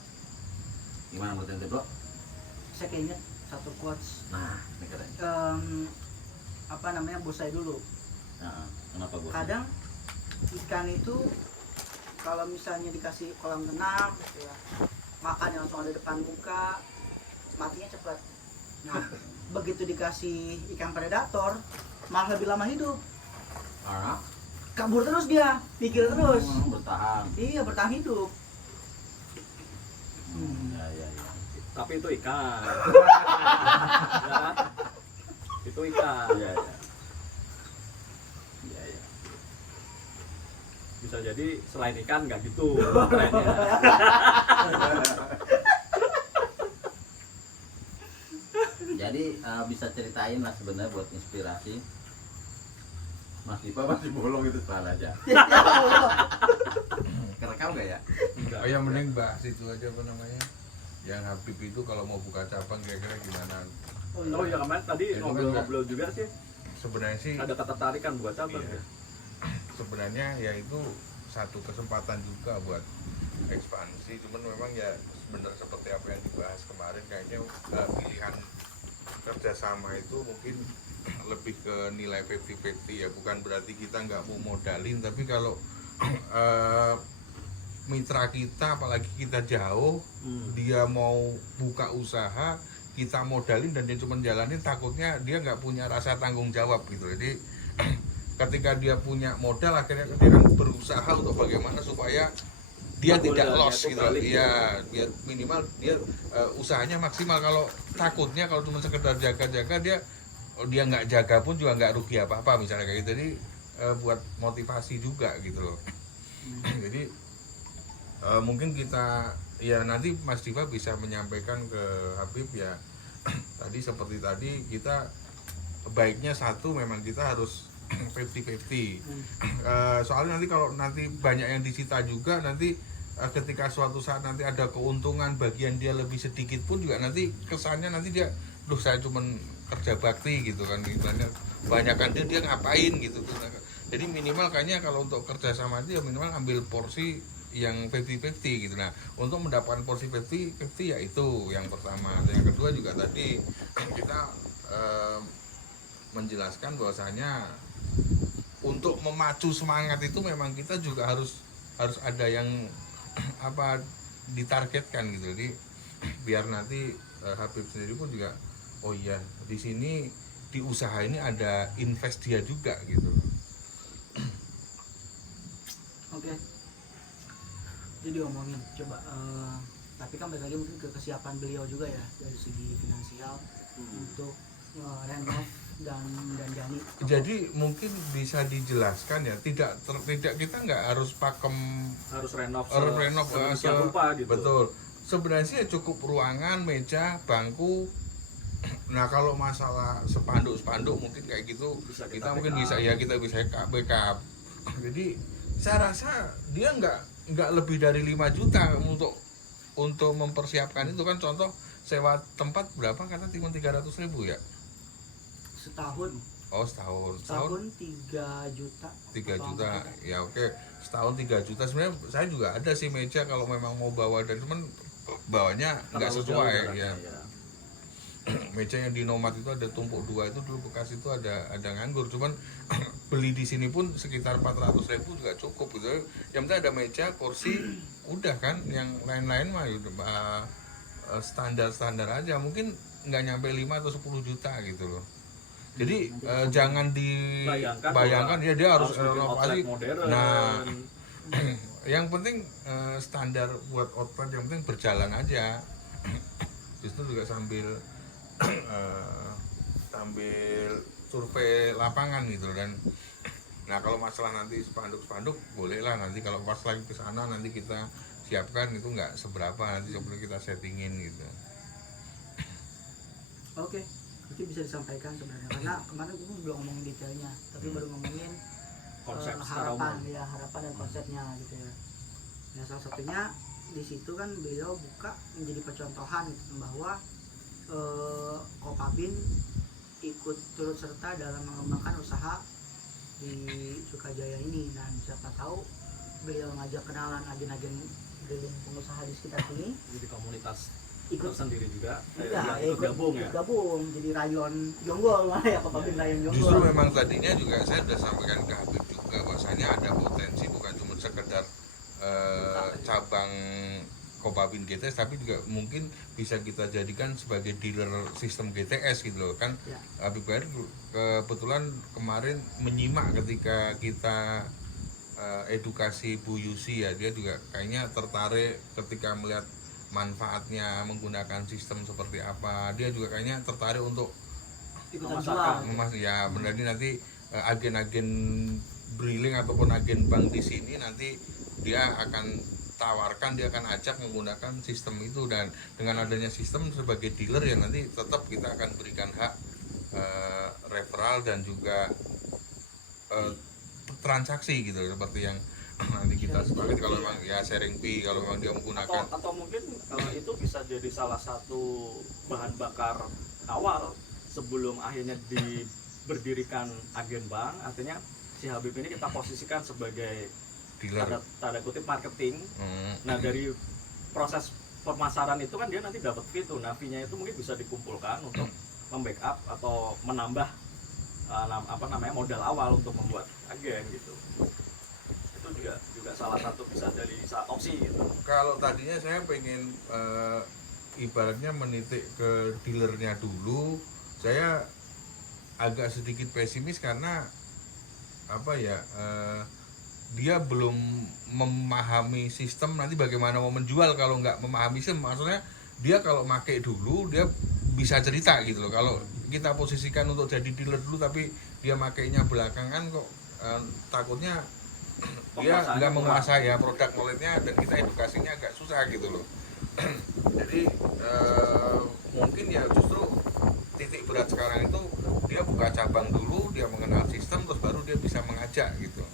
Gimana menurut ente bro? Saya keinget satu quotes, Nah ini keren. apa namanya, bos saya dulu. Nah, kenapa bos? Kadang ikan itu kalau misalnya dikasih kolam renang gitu ya, makan yang langsung ada depan muka, matinya cepat. Nah, begitu dikasih ikan predator, malah lebih lama hidup. Karena Kabur terus dia, pikir terus. bertahan. Iya, bertahan hidup. Ya. Tapi itu ikan. Ya, itu ikan. Iya. Bisa jadi selain ikan nggak gitu kerennya. Jadi bisa ceritain lah sebenarnya buat inspirasi. Mas Dipa masih bolong itu salah aja. Kerekam nggak ya? Enggak. Oh yang mending bahas itu aja apa namanya, yang Habib itu kalau mau buka cabang kira-kira gimana. Oh iya, kemarin tadi Itu kan ngobrol-ngobrol juga sih, Sebenarnya sih ada ketertarikan buat cabang. iya. Ya. Sebenarnya ya itu satu kesempatan juga buat ekspansi, cuman memang ya benar seperti apa yang dibahas kemarin, kayaknya pilihan kerjasama itu mungkin lebih ke nilai 50-50 ya, bukan berarti kita nggak mau modalin, tapi kalau mitra kita apalagi kita jauh, dia mau buka usaha, kita modalin dan dia cuma jalanin, takutnya dia nggak punya rasa tanggung jawab gitu. Jadi ketika dia punya modal, akhirnya dia kan berusaha untuk bagaimana supaya dia tidak Modalnya loss itu gitu. balik Iya, dia minimal dia usahanya maksimal. Kalau takutnya kalau cuma sekedar jaga-jaga, dia nggak jaga pun juga nggak rugi apa-apa misalnya kayak gitu. Jadi buat motivasi juga gitu loh. Jadi mungkin kita ya nanti Mas Diva bisa menyampaikan ke Habib ya. Tadi seperti tadi kita baiknya satu memang kita harus 50-50. Soalnya nanti kalau nanti banyak yang disita juga, nanti ketika suatu saat nanti ada keuntungan bagian dia lebih sedikit pun juga nanti kesannya nanti dia, duh saya cuman kerja bakti gitu kan, banyakkan dia ngapain gitu. Jadi minimal kayaknya kalau untuk kerja sama itu ya minimal ambil porsi yang 50-50 gitu. Nah untuk mendapatkan porsi 50-50 ya itu yang pertama. Dan yang kedua juga tadi kita menjelaskan bahwasanya untuk memacu semangat itu memang kita juga harus ada yang apa ditargetkan gitu. Jadi biar nanti Habib sendiri pun juga oh iya di sini di usaha ini ada invest dia juga gitu. Oke. Jadi omongin coba tapi kan balik lagi mungkin ke kesiapan beliau juga ya dari segi finansial untuk renov dan Jani. Jadi mungkin bisa dijelaskan ya, tidak kita nggak harus pakem Harus renov sedemikian rupa gitu. Betul. Sebenarnya sih cukup ruangan, meja, bangku. Nah kalau masalah spanduk mungkin kayak gitu Bisa kita kita mungkin backup. bisa ya kita bisa backup. Jadi saya rasa dia nggak lebih dari 5 juta untuk mempersiapkan itu kan. Contoh sewa tempat berapa kata cuma 300.000 ya? Setahun. Oh setahun 3 juta. 3 juta ya oke. Setahun 3 juta sebenarnya saya juga ada sih meja kalau memang mau bawa, dan cuman bawanya nggak Terlalu sesuai jauh ya. jaraknya, ya. Meja yang di Nomad itu ada tumpuk 2 itu dulu bekas itu ada nganggur, cuman beli di sini pun sekitar 400.000 juga cukup gitu. Yang penting ada meja, kursi, udah kan. Yang lain-lain mah udah standar aja, mungkin nggak nyampe 5 atau 10 juta gitu loh. Jadi jangan dibayangkan ya dia harus bikin renovasi. outlet modern. Nah, yang penting standar buat outlet, yang penting berjalan aja. Justru juga sambil survei lapangan gitu. Dan nah kalau masalah nanti spanduk bolehlah nanti kalau pas lagi ke sana nanti kita siapkan, itu nggak seberapa, nanti coba kita settingin gitu. Oke, itu bisa disampaikan sebenarnya karena kemarin gue belum ngomongin detailnya, tapi baru ngomongin Konsep secara harapan umum. ya, harapan dan konsepnya gitu ya. Nah salah satunya di situ kan beliau buka menjadi percontohan bahwa Kopabin ikut turut serta dalam mengembangkan usaha di Sukajaya ini. Dan siapa tahu beliau ngajak kenalan agen-agen drilling pengusaha di sekitar sini, Jadi komunitas ikut tersendiri juga. ya, Ikut gabung ya. gabung jadi rayon Jonggol lah ya, Kopabin rayon Jonggol. Justru memang tadinya juga saya sudah sampaikan ke Habib juga bahwasanya ada potensi bukan cuma sekedar cabang Kopabin GTS, tapi juga mungkin bisa kita jadikan sebagai dealer sistem GTS gitu loh kan. Ya. Habib Bahir kebetulan kemarin menyimak ketika kita edukasi Bu Yusi ya, dia juga kayaknya tertarik ketika melihat manfaatnya menggunakan sistem seperti apa. Dia juga kayaknya tertarik untuk Ikutan Memasarkan. jual. ya benar nanti agen-agen drilling ataupun agen bank di sini nanti dia akan tawarkan, dia akan ajak menggunakan sistem itu. Dan dengan adanya sistem sebagai dealer ya nanti tetap kita akan berikan hak referral dan juga transaksi gitu seperti yang nanti kita sepakat kalau memang ya sharing fee kalau memang dia menggunakan. Atau mungkin itu bisa jadi salah satu bahan bakar awal sebelum akhirnya berdirikan agen bank. Artinya si Habib ini kita posisikan sebagai Dealer. tanda kutip marketing. Nah dari proses pemasaran itu kan dia nanti dapat fee tuh. Nah fee-nya itu mungkin bisa dikumpulkan untuk membackup atau menambah modal awal untuk membuat agen gitu. Itu juga salah satu bisa dari opsi gitu. Kalau tadinya saya pengen ibaratnya menitik ke dealernya dulu, saya agak sedikit pesimis karena apa ya, dia belum memahami sistem. Nanti bagaimana mau menjual kalau nggak memahami sistem? Maksudnya dia kalau make dulu dia bisa cerita gitu loh. Kalau kita posisikan untuk jadi dealer dulu tapi dia makainya belakangan kok takutnya dia nggak menguasai ya produk knowledge-nya, dan kita edukasinya agak susah gitu loh. Jadi mungkin ya justru titik berat sekarang itu dia buka cabang dulu, dia mengenal sistem, terus baru dia bisa mengajak gitu.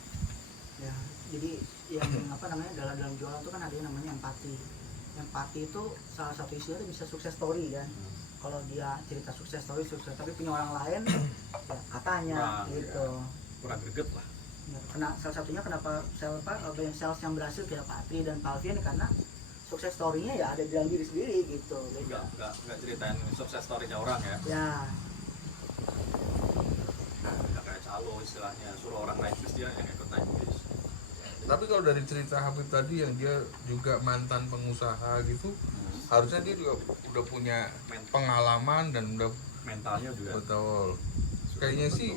Ya, jadi yang dalam jualan itu kan ada yang namanya empati. Empati itu salah satu istilah itu bisa sukses story kan. Kalau dia cerita sukses story tapi punya orang lain ya katanya gitu. Kurang greget lah. Ya, salah satunya kenapa sales yang berhasil kayak Pak Tri dan Pak Alfian karena sukses story-nya ya ada di dalam diri sendiri gitu. Enggak ceritain sukses story-nya orang ya. Ya, Enggak kayak calo istilahnya, suruh orang naik bis dia yang ikut naik bis. Tapi kalau dari cerita Habib tadi yang dia juga mantan pengusaha gitu, harusnya dia juga udah punya pengalaman dan udah Mentalnya juga. betul. Kayaknya sih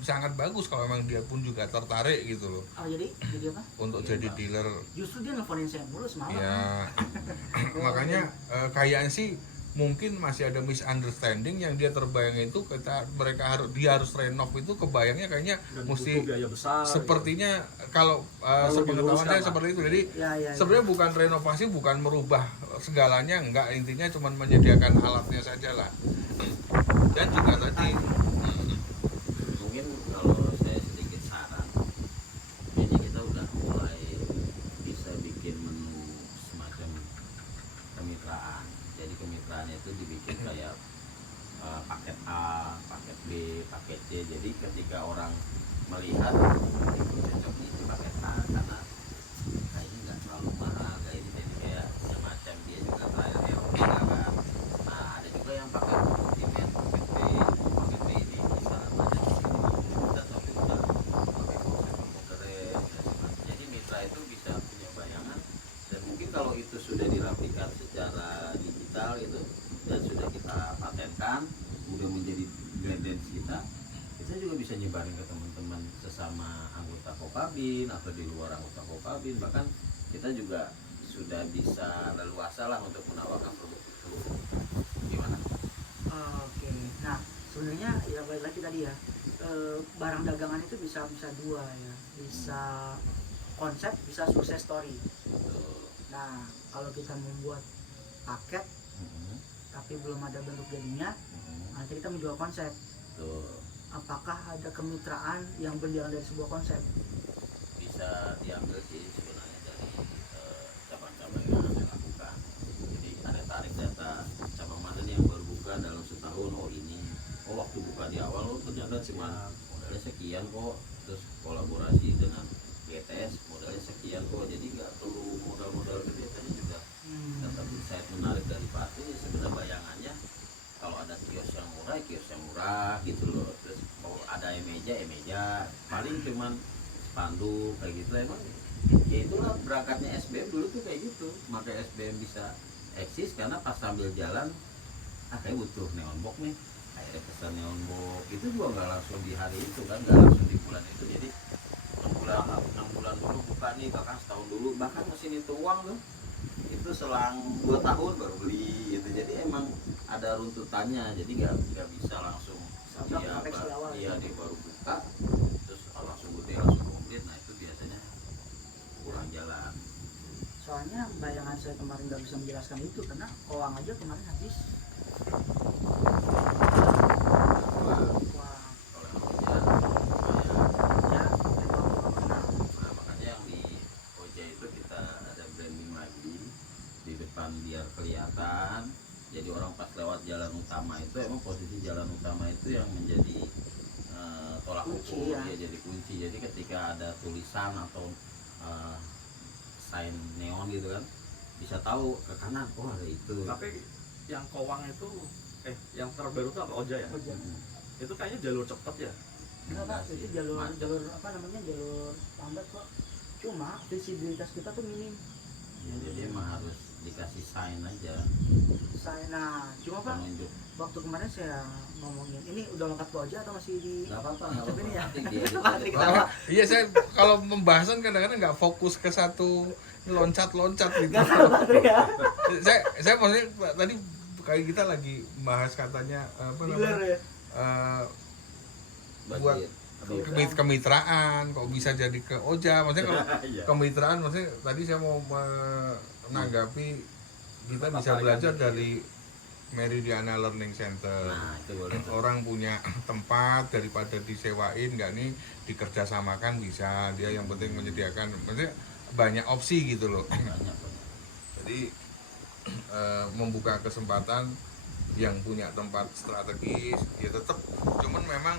sangat bagus kalau memang dia pun juga tertarik gitu loh jadi apa? untuk jadi dealer. Justru dia nelfonin saya mulu semalam. Ya makanya kayaknya sih mungkin masih ada misunderstanding yang dia terbayang itu dia harus renov itu kebayangnya kayaknya Dan mesti butuh biaya besar. sepertinya kalau sepengetahuan saya seperti itu. Jadi Ya. sebenarnya bukan renovasi, bukan merubah segalanya, enggak, intinya cuma menyediakan alatnya saja lah. Dan juga tadi Mungkin kalau saya sedikit saran, kayaknya kita udah mulai bisa bikin menu semacam kemitraan. Jadi kemitraannya itu dibikin kayak paket A, paket B, paket C. Jadi ketika orang melihat itu cocok nih di paket A karena kayaknya nggak terlalu mahal kayak ini, jadi kayak semacam dia juga trial error kan. Nah ada juga yang pakai multimen paket B ini bisa banyak dan tapi udah pakai konsep modern dan semacam. Jadi mitra itu bisa punya bayangan, dan mungkin kalau itu sudah dirapikan secara digital itu dan sudah kita patenkan, udah menjadi guidance kita juga bisa nyebarin ke teman-teman sesama anggota Kopabin atau di luar anggota Kopabin. Bahkan kita juga sudah bisa leluasa lah untuk menawarkan produk itu. Gimana? Oke. Nah, sebenarnya ya balik lagi tadi ya. Barang dagangan itu bisa dua ya. Bisa konsep, bisa sukses story. Nah, kalau kita membuat paket tapi belum ada bentuk jadinya, nanti kita menjual konsep. Tuh, Apakah ada kemitraan yang berjalan dari sebuah konsep? bisa diambil sih sebenarnya. kan cuma modalnya sekian kok, terus kolaborasi dengan GTS modalnya sekian kok, jadi nggak perlu modal-modal gede tadi juga. Tapi saya menarik dari Pati sebenarnya bayangannya kalau ada kios yang murah gitu loh, terus kalau ada meja paling cuman spanduk kayak gitu. Emang ya itulah berangkatnya SBM dulu tuh kayak gitu, makanya SBM bisa eksis karena pas sambil jalan kayak butuh neon box nih, akhirnya pesan neon box. Itu juga nggak langsung di hari itu kan, nggak langsung di bulan itu, jadi 6 bulan dulu buka nih, bahkan setahun dulu, bahkan mesin itu uang tuh itu selang 2 tahun baru beli gitu. Jadi emang ada runtutannya, jadi nggak bisa langsung dia baru buka terus langsung gede langsung komplit. Nah itu biasanya kurang jalan. Soalnya bayangan saya kemarin nggak bisa menjelaskan itu karena koang aja kemarin habis. Wah, Kalau yang Oja ya, nah, makanya yang di Oja itu kita ada branding lagi di depan biar kelihatan. Jadi orang pas lewat jalan utama itu, emang posisi jalan utama itu yang menjadi tolak Kunci, ukur, ya. ya jadi kunci. Jadi ketika ada tulisan atau sign neon gitu kan, bisa tahu ke kanan, oh ada itu. Tapi yang Kowang itu yang terbaru tuh apa, Oja ya? Oja. Itu kayaknya jalur cepet ya. Enggak Pak, sih, itu jalur macet. apa namanya, jalur lambat kok. Cuma visibilitas kita tuh minim. Ya, jadi emang harus dikasih sign aja, Nah, cuma Pak, penunjuk. waktu kemarin saya ngomongin, ini udah lengkap ke Oja atau masih di Nggak apa-apa, Ini ya? nanti dia Nanti ketawa. Iya, saya kalau pembahasan kadang-kadang nggak fokus ke satu loncat-loncat gitu. Nggak sabar ya. saya maksudnya tadi kayak kita lagi bahas katanya apa Dealer namanya, ya. buat kemitraan kok bisa jadi ke Oja. Maksudnya kalau Iya. kemitraan, maksudnya tadi saya mau menanggapi kita bisa belajar dari Meridiana Learning Center. Nah itu boleh tuh. Orang punya tempat daripada disewain, nggak nih dikerjasamakan bisa, dia yang penting menyediakan, maksudnya banyak opsi gitu loh. Banyak. Jadi membuka kesempatan yang punya tempat strategis ya tetap, cuman memang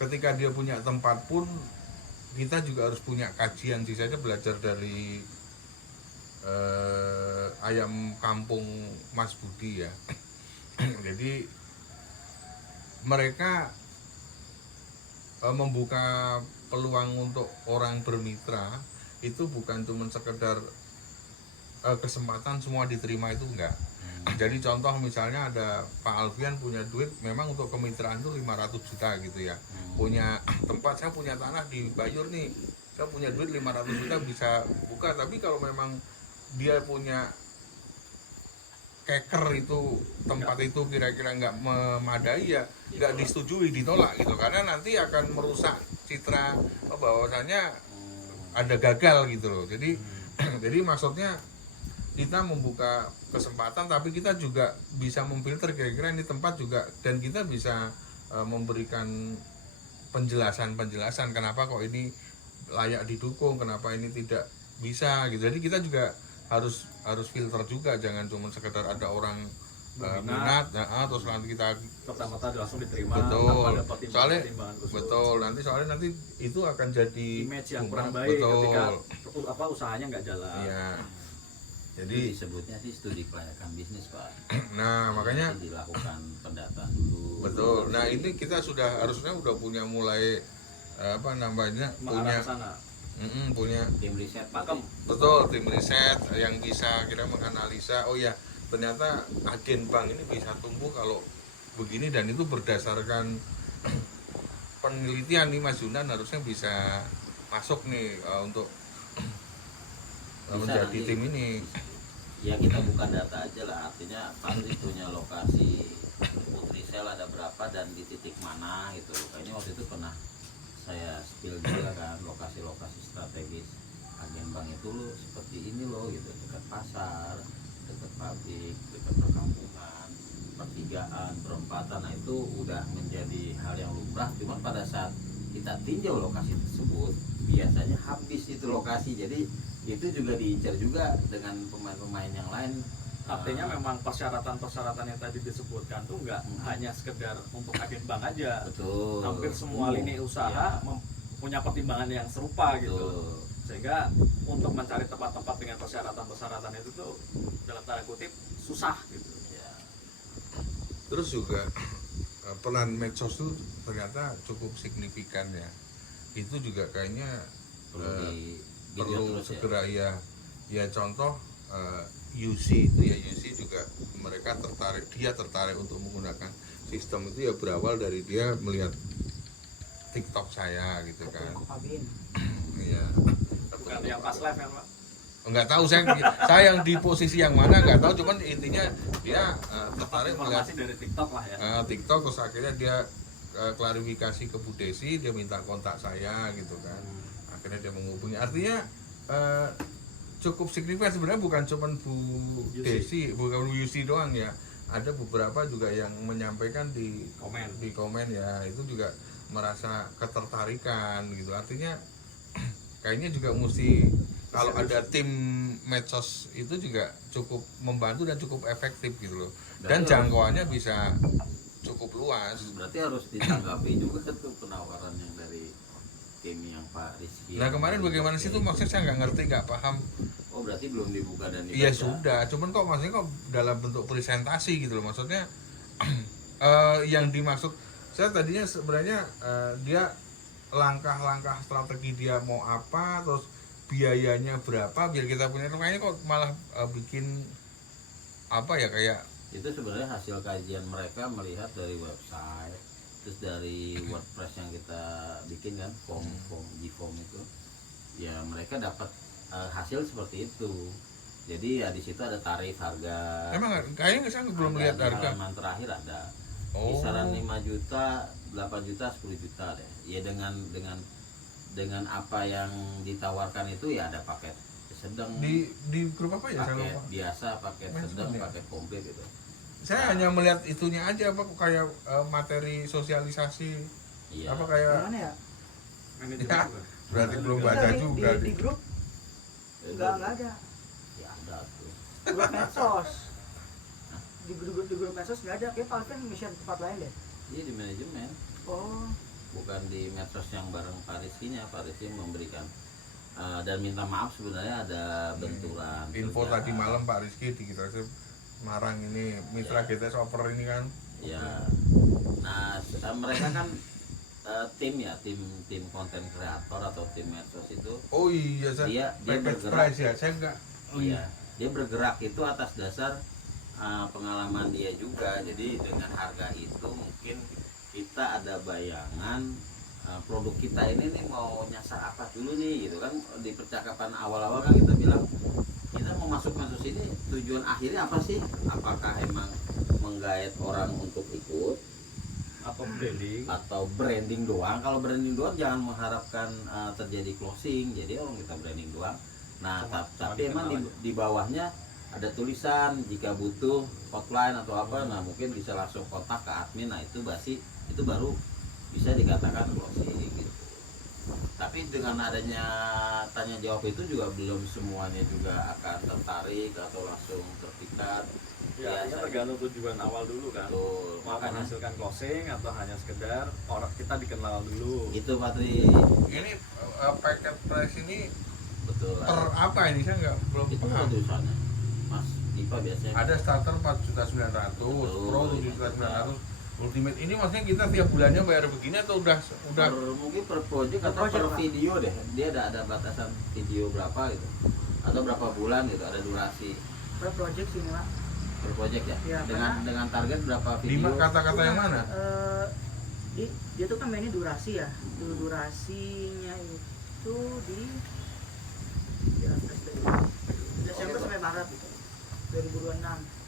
ketika dia punya tempat pun kita juga harus punya kajian sih. Saja belajar dari ayam kampung Mas Budi ya. Jadi mereka membuka peluang untuk orang bermitra itu bukan cuma sekedar kesempatan semua diterima, itu enggak. Jadi contoh misalnya ada Pak Alfian punya duit memang untuk kemitraan tuh 500 juta gitu ya. Punya tempat, saya punya tanah di Bayur nih, saya punya duit 500 juta bisa buka. Tapi kalau memang dia punya keker itu, tempat itu kira-kira nggak memadai ya nggak disetujui, ditolak gitu, karena nanti akan merusak citra bahwasannya ada gagal gitu loh. Jadi jadi maksudnya kita membuka kesempatan, tapi kita juga bisa memfilter kira-kira ini tempat juga, dan kita bisa memberikan penjelasan kenapa kok ini layak didukung, kenapa ini tidak bisa gitu. Jadi kita juga harus filter juga, jangan cuma sekedar ada orang minat, terus nanti kita Pertama-tama langsung diterima betul. tanpa dapat Soalnya timbangan khusus. betul, nanti itu akan jadi Image yang kurang baik betul. ketika usahanya nggak jalan. Iya. Jadi Jadi disebutnya sih studi kelayakan bisnis Pak. nah makanya Jadi dilakukan pendataan dulu. betul. Nah ini kita harusnya udah punya mulai apa namanya, Mengarah ke sana. punya Tim riset Pakem. betul tim riset yang bisa kira menganalisa, oh ya ternyata agen bank ini bisa tumbuh kalau begini, dan itu berdasarkan penelitian nih Mas Yunan, harusnya bisa masuk nih untuk Bisa menjadi nanti. tim ini. Ya kita buka data aja lah, artinya pasti punya lokasi putri sel ada berapa dan di titik mana gitu. Kayaknya waktu itu pernah saya spill juga kan, lokasi-lokasi strategis agen bank itu loh seperti ini loh gitu, dekat pasar, dekat pabrik, dekat perkampungan, pertigaan, perempatan. Nah itu udah menjadi hal yang lumrah. Cuma pada saat kita tinjau lokasi tersebut biasanya habis itu lokasi. Jadi itu juga diincar juga dengan pemain-pemain yang lain Artinya memang persyaratan-persyaratan yang tadi disebutkan tuh nggak hanya sekedar untuk agen bank aja. Betul. Hampir semua lini usaha punya pertimbangan yang serupa gitu. Betul. Sehingga untuk mencari tempat-tempat dengan persyaratan-persyaratan itu tuh dalam tanda kutip susah gitu. Ya. Terus juga peran medsos itu ternyata cukup signifikan ya. Itu juga kayaknya perlu terus segera ya contoh UC itu ya, UC juga mereka tertarik untuk menggunakan sistem itu ya berawal dari dia melihat TikTok saya gitu kan. Kabin. Iya. Bukan yang pas live kan Pak? Nggak tahu saya yang di posisi yang mana nggak tahu, cuman intinya dia tertarik melihat Informasi dari TikTok lah ya. TikTok, terus akhirnya dia klarifikasi ke Bu Desi, dia minta kontak saya gitu kan. Akhirnya dia menghubungi. Artinya cukup signifikan sebenarnya, bukan cuman Bu Desi, bukan Bu Yusi doang ya. Ada beberapa juga yang menyampaikan di komen ya, itu juga merasa ketertarikan gitu. Artinya kayaknya juga mesti kalau ada tim medsos itu juga cukup membantu dan cukup efektif gitu loh. Dan jangkauannya bisa cukup luas. Berarti harus ditanggapi juga tuh penawaran yang dari tim yang Pak Rizky. Nah kemarin bagaimana sih itu, maksudnya saya nggak ngerti, nggak paham. Oh berarti belum dibuka dan dibaca. Iya sudah, cuman kok maksudnya kok dalam bentuk presentasi gitu loh, maksudnya yang dimaksud saya tadinya sebenarnya dia langkah-langkah strategi dia mau apa, terus biayanya berapa biar kita punya, kayaknya kok malah bikin apa ya, kayak itu sebenarnya hasil kajian mereka melihat dari website, terus dari WordPress yang kita bikin kan, form G-form itu, ya mereka dapat hasil seperti itu. Jadi ya di situ ada tarif harga. Emang kayaknya saya belum lihat harga. Halaman terakhir ada. Oh. Kisaran 5 juta, 8 juta, 10 juta deh. Ya dengan apa yang ditawarkan itu ya ada paket sedang. Di grup apa ya? Paket biasa, paket sedang, ya? paket komplit gitu. Saya hanya melihat itunya aja, apa kayak materi sosialisasi. Iya. Apa kayak Gimana ya? ya, berarti belum baca juga. Di grup enggak ada. Ya ada tuh. Grup medsos. Di grup medsos nggak ada. Kayak Pak Alvin share tempat lain deh. Iya di manajemen. Oh. Bukan di medsos yang bareng Pak Rizky-nya. Pak Rizky memberikan dan minta maaf sebenarnya ada benturan. Info kerjaan. tadi malam Pak Rizky di kita Marang ini mitra GTS Over ini kan. Ya. Nah, mereka kan tim konten kreator atau tim medsos itu. Oh iya, dia package bergerak. price ya, saya enggak. Iya, dia bergerak itu atas dasar pengalaman dia juga. Jadi dengan harga itu mungkin kita ada bayangan produk kita ini nih mau nyasar apa dulu nih gitu kan. Di percakapan awal-awal kan kita bilang kita mau masuk medsos ini tujuan akhirnya apa sih? Apakah emang menggait orang untuk ikut atau branding doang? Kalau branding doang jangan mengharapkan terjadi closing. Jadi orang kita branding doang. Nah, tapi emang di bawahnya ada tulisan jika butuh hotline atau apa, nah mungkin bisa langsung kontak ke admin. Nah itu baru bisa dikatakan closing gitu. Tapi dengan adanya tanya jawab itu juga belum semuanya juga akan tertarik atau langsung terpikat. Ya, tergantung tujuan awal dulu kan. Betul. Mau menghasilkan closing atau hanya sekedar orang kita dikenal dulu. Itu Patri. Ini paket price ini Betul. apa ini, saya belum Itu paham. tulisannya. Mas Dipa biasanya. Ada starter 4.900.000, Pro 7.900.000, Ultimate ini maksudnya kita tiap bulannya bayar begini atau udah Mungkin per project atau per video deh. Dia ada batasan video berapa gitu. Atau berapa bulan gitu, ada durasi. Per project sih Pak. Per project ya? Ya, dengan target berapa video? 5 kata-kata yang mana? Dia tuh kan mainnya durasi ya. Durasinya itu di Desember sampai Maret gitu. 2026.